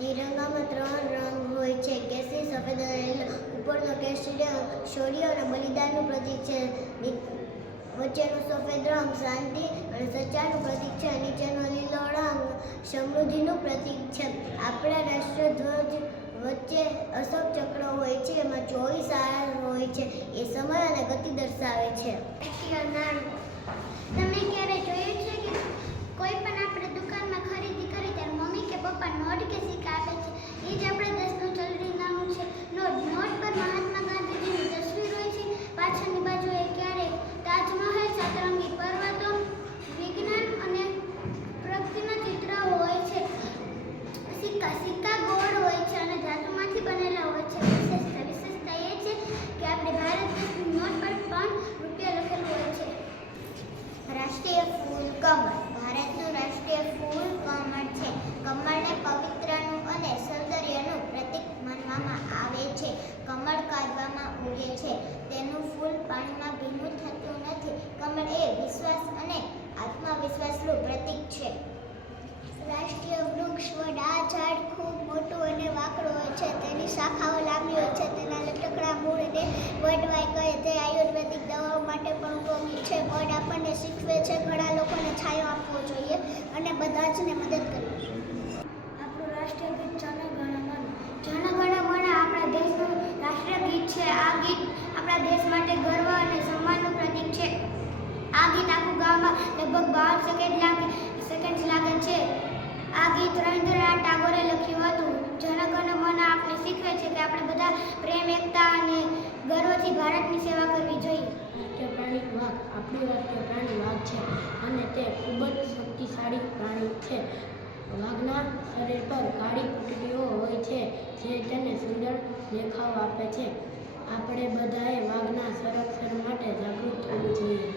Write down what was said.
તિરંગામાં 3 રંગ હોય છે: કેસરી, સફેદ અને લીલો. ઉપરનો કેસરી રંગ શૌર્ય અને બલિદાનનું પ્રતીક છે. વચ્ચેનો સફેદ રંગ શાંતિ અને સચ્ચાઈનું પ્રતીક છે. નીચેનો લીલો રંગ સમૃદ્ધિનું પ્રતીક છે. આપણા રાષ્ટ્રધ્વજ વચ્ચે અશોક ચક્ર હોય છે. એમાં 24 આર હોય છે. એ સમય અને ગતિ દર્શાવે છે. રાષ્ટ્રીય નાણું. તમે ક્યારે જોયું છે કે કોઈ પણ આપણે દુકાનમાં ખરીદી કરી ત્યારે મમ્મી કે પપ્પા નોટ કે સિક્કા આપે છે? એ જ આપણા દેશનું ચલણી નાણું છે. નોટ પર મહાત્મા ગાંધીજીની તસવીર હોય છે. પાછળની બાજુએ ક્યારેક તાજમહલ, સતરંગી પર્વતો, વિજ્ઞાન અને પ્રગતિના ચિત્રો હોય છે. સિક્કા ગોળ હોય છે અને ધાતુમાંથી બનેલા હોય છે. વિશેષતા એ છે કે આપણે ભારત દેશની નોટ પર પણ રૂપિયા લખેલું હોય છે. રાષ્ટ્રીય ફૂલ કમળ. ભારતનું રાષ્ટ્રીય ફૂલ કમળ છે. કમળને પવિત્રનું અને સૌંદર્યનું પ્રતીક માનવામાં આવે છે. કમળ કાઢવામાં ઉગે છે. તેનું ફૂલ પાણીમાં ભીનું થતું નથી. કમળ એ વિશ્વાસ અને આત્મવિશ્વાસનું પ્રતીક છે. રાષ્ટ્રીય વૃક્ષ વડ. આ ઝાડ ખૂબ મોટું અને વાંકડું હોય છે. તેની શાખાઓ લાંબી હોય છે. તેના લટકડા મૂળને વડવાઈ કહે. તે આયુર્વેદિક દવાઓ માટે પણ ઉપયોગી છે. વડ આપણને શીખવે છે ઘણા લોકોને છાંયો આપવો જોઈએ અને બધા જને મદદ કરવી જોઈએ. આપણું રાષ્ટ્રીય ગીત જન ગણ મન. જન ગણ મન આપણા દેશનું રાષ્ટ્રીય ગીત છે. આ ગીત આપણા દેશ માટે ગર્વ અને સન્માનનું પ્રતીક છે. આ ગીત આખું ગાવામાં લગભગ 52 સેકન્ડ લાગે છે. આ ગીત રવીન્દ્રનાથ ટાગોરે લખ્યું હતું. જન ગણ મન આપણે શીખવે છે કે આપણે બધા પ્રેમ, એકતા અને ગર્વથી ભારતની સેવા કરવી જોઈએ. રાષ્ટ્રીય પ્રાણી વાઘ. આપણું રાષ્ટ્રીય પ્રાણી વાઘ છે અને તે ખૂબ જ શક્તિશાળી પ્રાણી છે. વાઘના શરીર પર કાળી પટ્ટીઓ હોય છે જે તેને સુંદર દેખાવ આપે છે. આપણે બધાએ વાઘના સંરક્ષણ માટે જાગૃત થવું જોઈએ.